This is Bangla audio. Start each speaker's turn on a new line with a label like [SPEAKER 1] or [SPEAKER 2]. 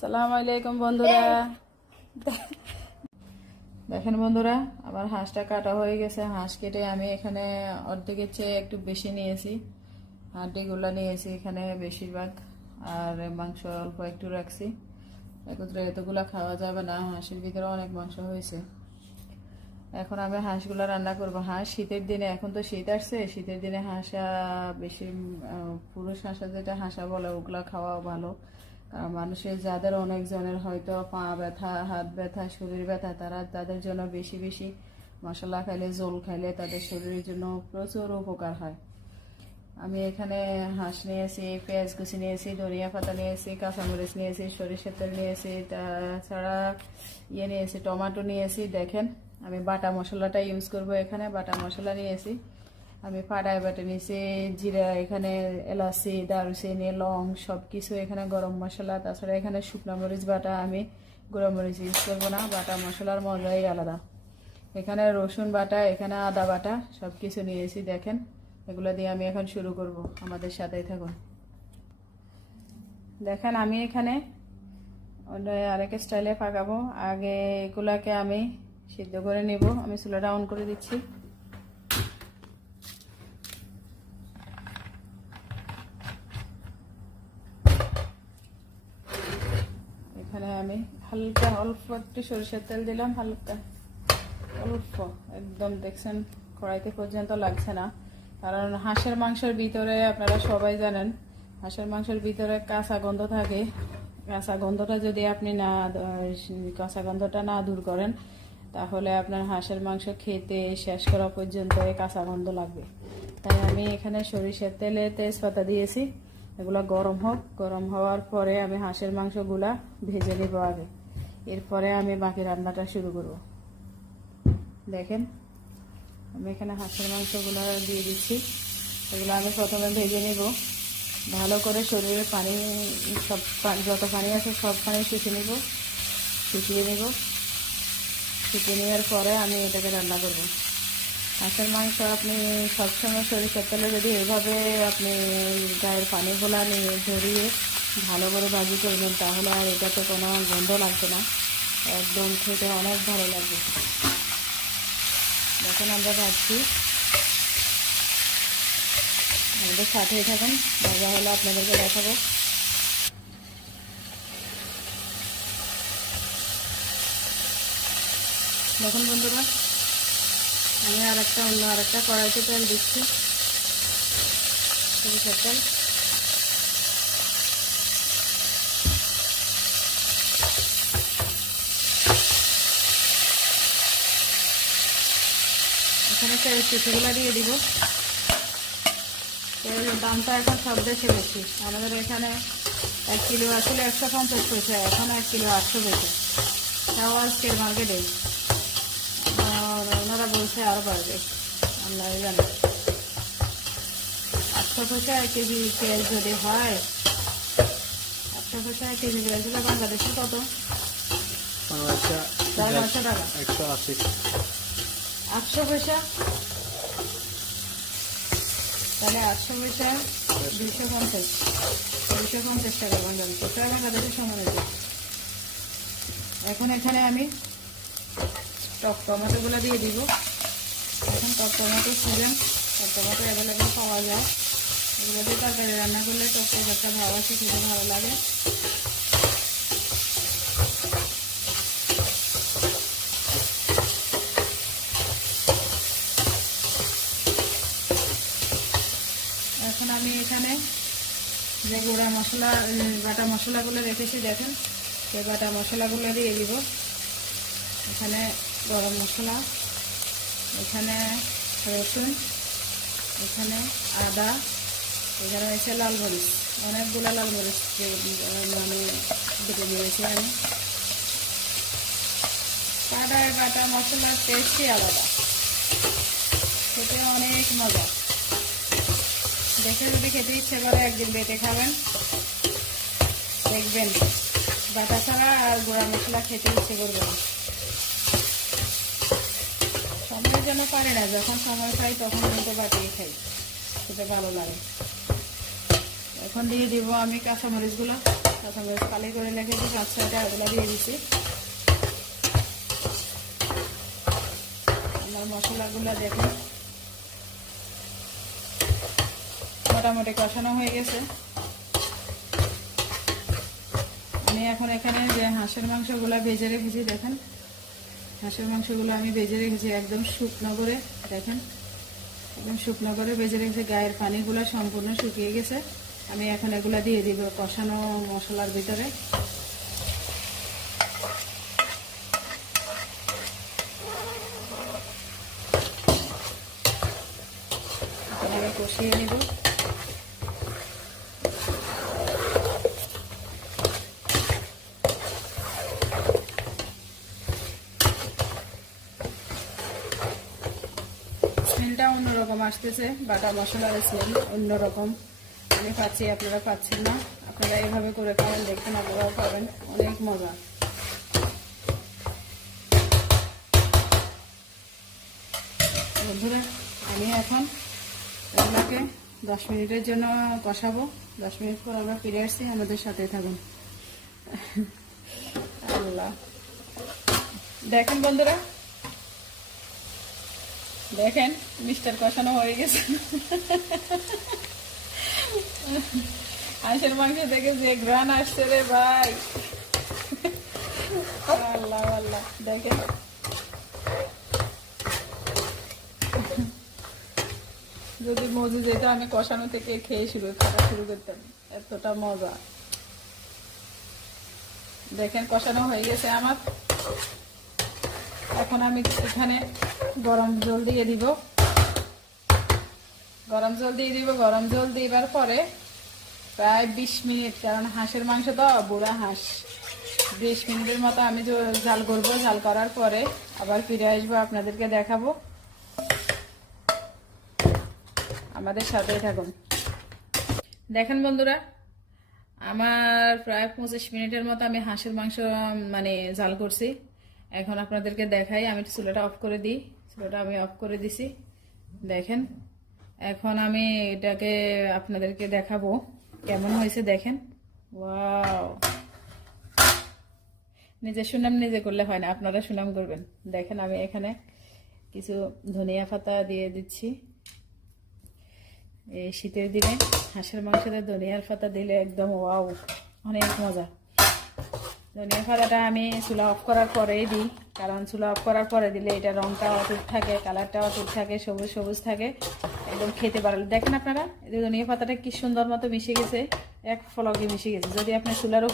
[SPEAKER 1] সালাম আলাইকুম বন্ধুরা। দেখেন বন্ধুরা আমার হাঁসটা কাটা হয়ে গেছে। হাঁস কেটে আমি এখানে অর্ধেকের চেয়ে একটু বেশি নিয়েছি। হাড্ডিগুলো নিয়েছি এখানে বেশিরভাগ। আর মাংস অল্প একটু রাখছি। একত্রে এতগুলো খাওয়া যাবে না। হাঁসের ভিতরে অনেক মাংস হয়েছে। এখন আমি হাঁসগুলো রান্না করব। হাঁস শীতের দিনে এখন তো শীত আসছে। শীতের দিনে হাঁসা বেশি পুরুষ হাঁসা যেটা হাঁসা বলে ওগুলো খাওয়া ভালো। কারণ মানুষের, যাদের অনেক জনের হয়তো পা ব্যথা, হাত ব্যথা, শরীর ব্যথা, তারা তাদের জন্য বেশি বেশি মশলা খাইলে জল খাইলে তাদের শরীরের জন্য প্রচুর উপকার হয়। আমি এখানে হাঁস নিয়েছি পেঁয়াজ কুচি নিয়েছি ধনিয়া পাতা নিয়েছি কাঁচামরিচ নিয়েছি সরিষার তেল নিয়েছি তাছাড়া ইয়ে নিয়েছি টমাটো নিয়েছি দেখেন। আমি বাটা মশলাটা ইউজ করব এখানে, বাটা মশলা নিয়েছি আমি পাড়ায় বাটে নিয়েছি জিরা এখানে, এলাচি, দারুচিনি, লং সব কিছু এখানে গরম মশলা, তাছাড়া এখানে শুকনো মরিচ বাটা আমি গুঁড়ো মরিচ ইউজ করব না, বাটা মশলার মজাই আলাদা। এখানে রসুন বাটা, এখানে আদা বাটা সব কিছু নিয়েছি, দেখেন। এগুলো দিয়ে আমি এখন শুরু করব, আমাদের সাথেই থাকুন। দেখেন, আমি এখানে আরেক স্টাইলে পাকাবো। আগে এগুলাকে আমি সিদ্ধ করে নিব, আমি চুলাটা অন করে দিচ্ছি। এখানে আমি হালকা অল্প একটু সরিষার তেল দিলাম, হালকা অল্প। একদম দেখছেন, কড়াইতে পর্যন্ত লাগছে না। কারণ হাঁসের মাংসের ভিতরে আপনারা সবাই জানেন, হাঁসের মাংসের ভিতরে কাঁচা গন্ধ থাকে। কাঁচা গন্ধটা যদি আপনি না, কাঁচা গন্ধটা না দূর করেন, তাহলে আপনার হাঁসের মাংস খেতে শেষ করা পর্যন্ত কাঁচা গন্ধ লাগবে। তাই আমি এখানে সরিষার তেলে তেজপাতা দিয়েছি। এগুলো গরম হোক, গরম হওয়ার পরে আমি হাঁসের মাংসগুলা ভেজে নেব আগে। এরপরে আমি বাকি রান্নাটা শুরু করব। দেখেন, আমি এখানে হাঁসের মাংসগুলো দিয়ে দিচ্ছি। এগুলো আমি প্রথমে ভেজে নেব। ভালো করে শরীরে পানি, সব যত পানি আছে সব পানি শুকিয়ে নেব শুকিয়ে নেব। শুকিয়ে নেওয়ার পরে আমি এটাকে রান্না করব। হাঁসের মাংস আপনি সবসময় সরিষার তেলে যদি এভাবে আপনি গায়ের পানিগুলা নিয়ে ঝরিয়ে ভালো করে ভাজি করবেন তাহলে আর এটাতে কোনো গন্ধ লাগবে না। একদম খেতে অনেক ভালো লাগবে। দেখুন, আমরা ভাজছি। আমাদের সাথেই থাকুন ভাজা হলে আপনাদেরকে দেখাবো। দেখুন, বন্ধুরা আমি আর একটা অন্য আর একটা কড়াইতে তেল দিচ্ছি। সরিষার তেল এখানে তেল কুচিগুলো দিয়ে দিব। তেলের দামটা এখন সব দেশে বেশি। আমাদের এখানে এক কিলো আসলে একশো পঞ্চাশ পয়সা, এখন এক কিলো আটশো পয়সা। তাও আজকের মার্কেটে বলছে আরও বাড়বে। আমরা জানি। আটশো পয়সা কেজি পেঁয়াজ যদি হয় আটশো পয়সা কেজি পেঁয়াজ হলে বাংলাদেশে কত? টাকা।
[SPEAKER 2] একশো আশি।
[SPEAKER 1] আটশো পয়সা? তাহলে আটশো পয়সা দুইশো পঞ্চাশ। দুইশো পঞ্চাশ টাকা বাঙালি কোথাও বাংলাদেশের সমান হয়েছে এখন এখানে আমি টক টমেটোগুলো দিয়ে দিব। এখন টমেটো সিজন টমেটো অ্যাভেলেবেল পাওয়া যায়। এগুলো দিয়ে তরকারি রান্না করলে টক একটা ভাব আছে খেতে ভালো লাগে। এখন আমি এখানে যে গুঁড়া মশলা বাটা মশলাগুলো রেখেছি, দেখেন, সেই বাটা মশলাগুলো দিয়ে দিব। এখানে গরম মশলা এখানে রসুন, এখানে আদা, এখানে হয়েছে লাল মরিচ, অনেকগুলো লাল মরিচ মানে দুটো নিয়েছি আমি। কাটায় বাটা মশলার টেস্টই আলাদা। খেতে অনেক মজা। দেখে যদি খেতে ইচ্ছে করে, একদিন বেটে খাবেন। দেখবেন। বাটা ছাড়া আর গুঁড়া মশলা খেতে ইচ্ছে করবে না সময় যেন পারে না, যখন সময় পাই তখন কিন্তু বাটিয়ে খাই। সেটা ভালো লাগে। এখন দিয়ে দিব আমি কাঁচামরিচগুলো। কাঁচামরিচ কালি করে রেখেছি পাঁচ ছয়টা ওগুলো দিয়ে দিচ্ছি। আমার মশলাগুলো দেখুন। মোটামুটি কষানো হয়ে গেছে। আমি এখন এখানে যে হাঁসের মাংসগুলো ভেজে রেখেছি, দেখেন। হাঁসের মাংসগুলো আমি ভেজে রেখেছি একদম শুকনো করে দেখেন। একদম শুকনো করে ভেজে রেখেছি, গায়ের পানিগুলো সম্পূর্ণ শুকিয়ে গেছে। আমি এখন এগুলো দিয়ে দিব কষানো মশলার ভিতরে। কষিয়ে নিব। অন্যরকম আসতেছে বাটা মশলার স্মেল অন্যরকম আমি পাচ্ছি আপনারা পাচ্ছেন না। আপনারা এইভাবে করে খাবেন, দেখবেন আপনারাও পাবেন অনেক মজা। বন্ধুরা, আমি এখন এগুলোকে দশ মিনিটের জন্য কষাবো। দশ মিনিট পর আমরা ফিরে আসছি, আমাদের সাথে থাকুন। আল্লাহ। দেখেন বন্ধুরা দেখেন, মিস্টার কষানো হয়ে গেছে। হাঁসের মাংস থেকে যে গ্রান আসছে রে ভাই। আল্লাহ আল্লাহ, দেখেন। যদি মজু যেত আমি কষানো থেকে খেয়ে শুরু খাওয়া শুরু করতাম, এতটা মজা। দেখেন, কষানো হয়ে গেছে আমার। এখন আমি এখানে গরম জল দিয়ে দিব। গরম জল দিয়ে দিব। গরম জল দিবার পরে প্রায় বিশ মিনিট, কারণ হাঁসের মাংস তো বুড়া হাঁস। বিশ মিনিটের মতো আমি জাল করব। জাল করার পরে আবার ফিরে আসব, আপনাদেরকে দেখাবো। আমাদের সাথেই থাকুন। দেখেন বন্ধুরা, আমার প্রায় পঁচিশ মিনিটের মতো আমি হাঁসের মাংস মানে জাল করছি। এখন আপনাদেরকে দেখাই, আমি চুলাটা অফ করে দিই। চুলাটা আমি অফ করে দিছি। দেখেন, এখন আমি এটাকে আপনাদেরকে দেখাবো। কেমন হয়েছে দেখেন। ওয়াও! নিজে সুনাম নিজে করলে হয় না, আপনারা সুনাম করবেন। দেখেন, আমি এখানে কিছু ধনিয়া পাতা দিয়ে দিচ্ছি। এই শীতের দিনে হাঁসের মাংসতে ধনিয়ার পাতা দিলে একদম ওয়াও, অনেক মজা। ধনিয়া পাতাটা আমি চুলা অফ করার পরেই দিই, কারণ চুলা অফ করার পরে দিলে এটা রংটা অটুট থাকে, কালারটা অটুট থাকে, সবুজ সবুজ থাকে, একদম খেতে পারলে। দেখেন আপনারা, এই ধনিয়া পাতাটা কি সুন্দর মতো মিশে গেছে, এক ফলকে মিশে গেছে। যদি আপনার চুলার